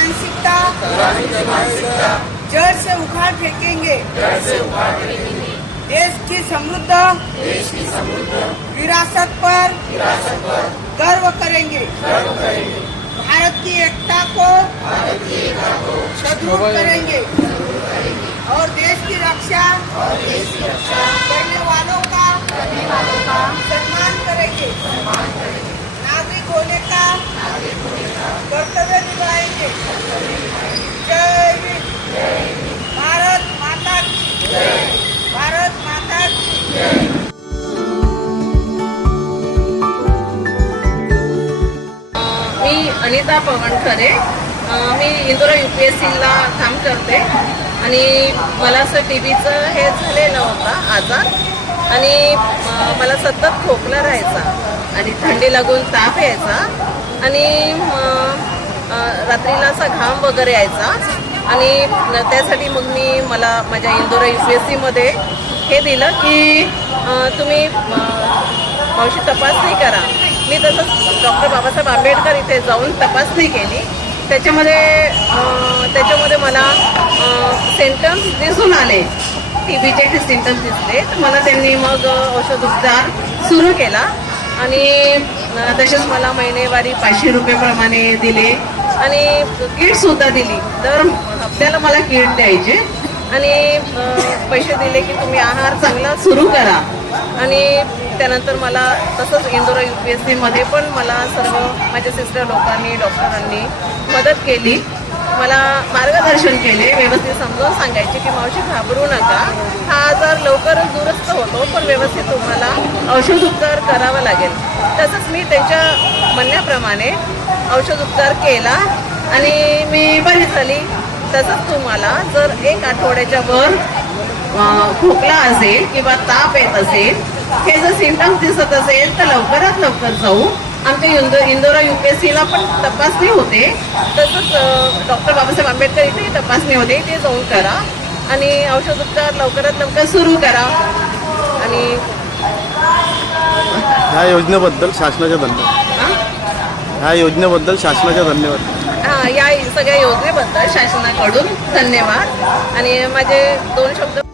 मानसिकता जड़ से उखाड़ फेंकेंगे। देश की समृद्ध विरासत पर गर्व करेंगे। भारत की एकता को सुदृढ़ करेंगे। और देश की रक्षा जय भारत माता भारत माता मी अनिता पवनखरे. मी इंदोरा यू पी एस सीला काम करते. आणि मला असं टी व्हीचं हे झालेलं होता आजार. आणि मला सतत खोकला राहायचा आणि थंडी लागून ताप यायचा. आणि रात्रीला असा घाम वगैरे यायचा. आणि त्यासाठी मग मी मला माझ्या इंदोरा यू पी एस सीमध्ये हे दिलं की तुम्ही मावशी तपासणी करा. मी तसंच डॉक्टर बाबासाहेब आंबेडकर इथे जाऊन तपासणी केली. त्याच्यामध्ये त्याच्यामध्ये मला सेंटम्स दिसून आले. टी बीचे सिमटम्स दिसले. तर मला त्यांनी मग अं, औषध उपचार सुरू केला. आणि तसेच मला महिनेवारी पाचशे रुपयेप्रमाणे दिले. आणि किटसुद्धा दिली. दर हप्त्याला मला किट द्यायचे. आणि पैसे दिले की तुम्ही आहार चांगला सुरू करा. आणि त्यानंतर मला तसंच इंदोरा यू पी एस सीमध्ये पण मला सर्व माझ्या सिस्टर लोकांनी डॉक्टरांनी मदत केली. मला मार्गदर्शन केले व्यवस्थित समजावून सांगायचे की मावशी घाबरू नका. हा आजार लवकरच दुरुस्त होतो पण व्यवस्थित तुम्हाला औषध उपचार करावा लागेल. तसंच मी त्यांच्या म्हणण्याप्रमाणे औषध उपचार केला आणि मी बरी झाली. तसंच तुम्हाला जर एक आठवड्याच्या वर खोकला असेल किंवा ताप येत असेल हे जर सिमटम्स दिसत असेल तर लवकरात लवकर जाऊ. आमच्या इंदो इंदोरा यू पी एस सीला पण तपासणी होते. तसंच डॉक्टर बाबासाहेब आंबेडकर इथे तपासणी होते. ते जाऊन करा. आणि औषध उपचार लवकरात लवकर सुरू करा. आणि ह्या योजनेबद्दल शासनाच्या धन्यवाद ह्या योजनेबद्दल शासनाच्या धन्यवाद. हा, या सगळ्या योजनेबद्दल शासनाकडून धन्यवाद. आणि माझे दोन शब्द